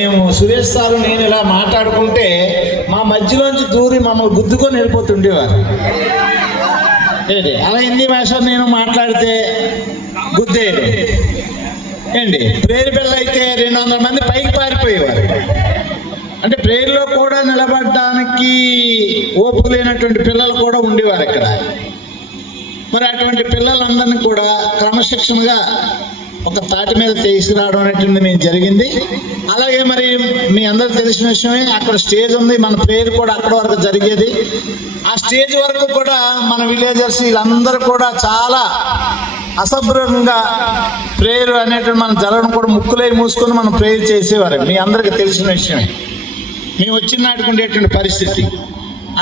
మేము సురేష్ సారు నేను ఇలా మాట్లాడుకుంటే మా మధ్యలోంచి దూరి మమ్మల్ని గుద్దుకొని వెళ్ళిపోతుండేవారు. ఏంటి అలా హిందీ భాష నేను మాట్లాడితే గుద్దేయడం ఏంటి. ప్రేయర్ బెల్ అయితే 200 మంది పైకి పారిపోయేవారు. అంటే ప్రేయర్లో కూడా నిలబడడానికి ఓపిక లేనటువంటి పిల్లలు కూడా ఉండేవారు ఇక్కడ. మరి అటువంటి పిల్లలందరినీ కూడా క్రమశిక్షణగా ఒక తాటి మీద తీసుకురావడం అనేటువంటిది మేము జరిగింది. అలాగే మరి మీ అందరికి తెలిసిన విషయమే, అక్కడ స్టేజ్ ఉంది, మన ప్రేయర్ కూడా అక్కడ వరకు జరిగేది. ఆ స్టేజ్ వరకు కూడా మన విలేజర్స్ వీళ్ళందరూ కూడా చాలా అసభ్రంగా ప్రేయర్ అనేటువంటి మనం జరగడం కూడా ముక్కులై మూసుకొని మనం ప్రేయర్ చేసేవారు. మీ అందరికీ తెలిసిన విషయమే. మేము వచ్చిన నాటికి ఉండేటువంటి పరిస్థితి.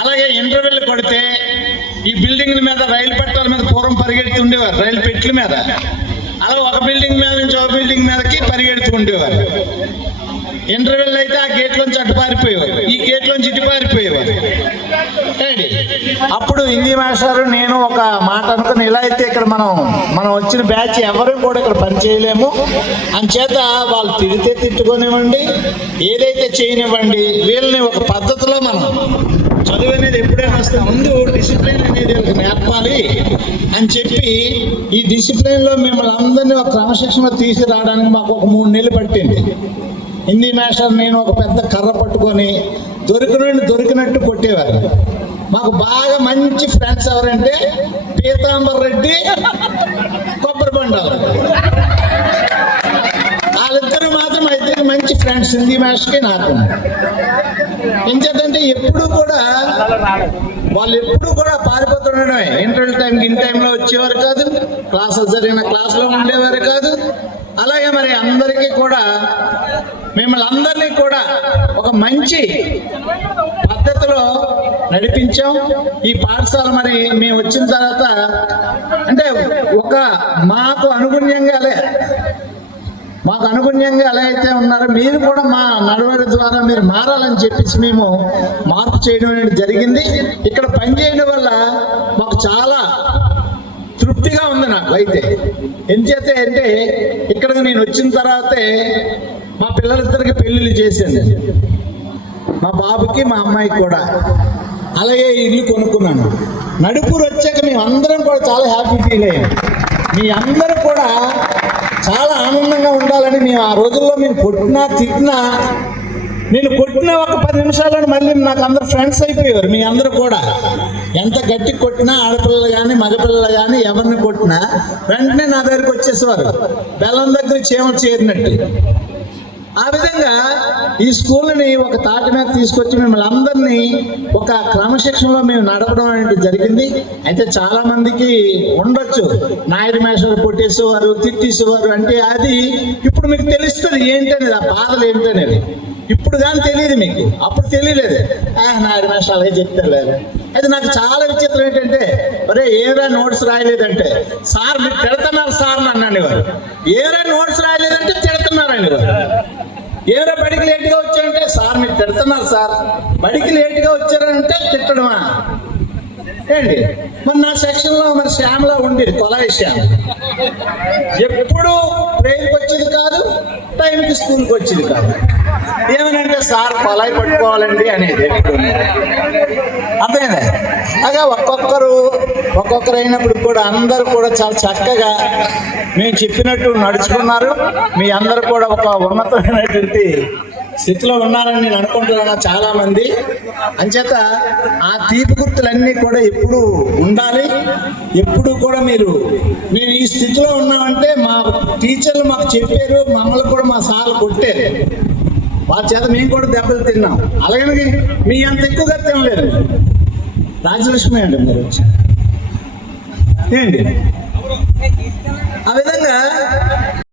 అలాగే ఇంటర్వెల్ కొడితే ఈ బిల్డింగ్ల మీద రైలు పట్టాల మీద పూర్వం పరిగెడుతూ ఉండేవారు, రైలు పెట్ల మీద. అలా ఒక బిల్డింగ్ మీద నుంచి ఒక బిల్డింగ్ మీదకి పరిగెడుతూ ఉండేవారు. ఇంటర్వెల్ అయితే ఆ గేట్లోంచి అటు పారిపోయేవారు, ఈ గేట్లోంచి ఇటు పారిపోయేవారు. అప్పుడు హిందీ మాస్టారు నేను ఒక మాట అనుకుని, ఇలా అయితే ఇక్కడ మనం వచ్చిన బ్యాచ్ ఎవరు కూడా ఇక్కడ పని చేయలేము, అంచేత వాళ్ళు తిరిగితే తిట్టుకోనివ్వండి, ఏదైతే చేయనివ్వండి, వీళ్ళని ఒక పద్ధతిలో మనం చదువు అనేది ఎప్పుడైనా వస్తే ముందు డిసిప్లిన్ అనేది నేర్పాలి అని చెప్పి ఈ డిసిప్లిన్లో మిమ్మల్ని అందరినీ ఒక క్రమశిక్షణ తీసుకురావడానికి మాకు ఒక 3 నెలలు పట్టింది. హిందీ మాస్టర్ నేను ఒక పెద్ద కర్ర పట్టుకొని దొరికినట్టు కొట్టేవారు. మాకు బాగా మంచి ఫ్రెండ్స్ ఎవరంటే పీతాంబర్ రెడ్డి, కొబ్బరి బండాలు. వాళ్ళిద్దరు మాత్రం మా ఇద్దరికి మంచి ఫ్రెండ్స్, హిందీ మాస్టర్కి నాకు. ఏం చేద్దంటే వాళ్ళు ఎప్పుడు కూడా పారిపోతుండడమే. ఇంటర్వెల్ టైంకి ఇన్ టైంలో వచ్చేవారు కాదు, క్లాసులు జరిగిన క్లాసులో ఉండేవారు కాదు. అలాగే మరి అందరికీ కూడా మిమ్మల్ని అందరినీ కూడా ఒక మంచి పద్ధతిలో నడిపించాం. ఈ పాఠశాల మరి మేము వచ్చిన తర్వాత అంటే ఒక మాకు అనుగుణ్యంగా ఎలా అయితే ఉన్నారో మీరు కూడా మా నడవడి ద్వారా మీరు మారాలని చెప్పేసి మేము మార్పు చేయడం అనేది జరిగింది. ఇక్కడ పనిచేయడం వల్ల మాకు చాలా తృప్తిగా ఉంది నాకు. అయితే ఎంచేతే అంటే ఇక్కడికి నేను వచ్చిన తర్వాతే మా పిల్లలిద్దరికి పెళ్ళిళ్ళు చేశాను, మా బాబుకి మా అమ్మాయికి కూడా. అలాగే ఇల్లు కొనుక్కున్నాను. నడుపూరు వచ్చాక మేము అందరం కూడా చాలా హ్యాపీ ఫీల్ అయ్యాం. మీ అందరూ కూడా చాలా ఆనందంగా ఉండాలని మేము ఆ రోజుల్లో మేము కొట్టినా తిట్టినా, నేను కొట్టిన ఒక 10 నిమిషాలను మళ్ళీ నాకు అందరు ఫ్రెండ్స్ అయిపోయేవారు. మీ అందరూ కూడా ఎంత గట్టి కొట్టినా, ఆడపిల్లలు కానీ మగపిల్లలు కానీ ఎవరిని కొట్టినా వెంటనే నా దగ్గరికి వచ్చేసేవారు, బెల్లం దగ్గర చీమలు చేరినట్టు. ఆ విధంగా ఈ స్కూల్ని ఒక తాటి మీద తీసుకొచ్చి మిమ్మల్ని అందరినీ ఒక క్రమశిక్షణలో మేము నడపడం అనేది జరిగింది. అయితే చాలా మందికి ఉండొచ్చు, నాయుడు మేషాలు కొట్టేసేవారు, తిట్టేసేవారు అంటే అది ఇప్పుడు మీకు తెలుస్తుంది ఏంటనేది, ఆ బాధలు ఏంటనేది. ఇప్పుడు కానీ తెలియదు మీకు, అప్పుడు తెలియలేదు. నాయుడు మేషాలు అదే చెప్తారు. అయితే నాకు చాలా విచిత్రం ఏంటంటే, ఒరే ఏరా నోట్స్ రాయలేదంటే, సార్ మీరు తిడుతున్నారు సార్ అని అనేవారు. ఏరా నోట్స్ రాయలేదంటే తిడుతున్నారు అనేవారు. ఏరా బడికి లేట్గా వచ్చారంటే, సార్ మీరు తిడుతున్నారు సార్. బడికి లేట్గా వచ్చారంటే తిట్టడమా ఏంటి. మరి నా సెక్షన్లో మరి శ్యామలా ఉండేది, కొలాయి శ్యామ. ఎప్పుడు ట్రైన్కి వచ్చేది కాదు, టైంకి స్కూల్కి వచ్చేది కాదు. ఏమనంటే సార్ కొలాయి పట్టుకోవాలండి అనేది ఎప్పుడు. అర్థమైందా? అలాగా ఒక్కొక్కరు అయినప్పుడు కూడా అందరూ కూడా చాలా చక్కగా మేము చెప్పినట్టు నడుచుకున్నారు. మీ అందరూ కూడా ఒక ఉన్నతమైనటువంటి స్థితిలో ఉన్నారని నేను అనుకుంటున్నాను చాలామంది. అంచేత ఆ తీపి గుర్తులన్నీ కూడా ఎప్పుడు ఉండాలి. ఎప్పుడు కూడా మేము ఈ స్థితిలో ఉన్నామంటే మా టీచర్లు మాకు చెప్పారు, మమ్మల్ని కూడా మా సార్లు కొట్టారు, వాళ్ళ చేత మేము కూడా దెబ్బలు తిన్నాం. అలాగే మీ అంత ఎక్కువగా తినలేదు. రాజలక్ష్మి అండి మీరు వచ్చి ఏంటి. ఆ విధంగా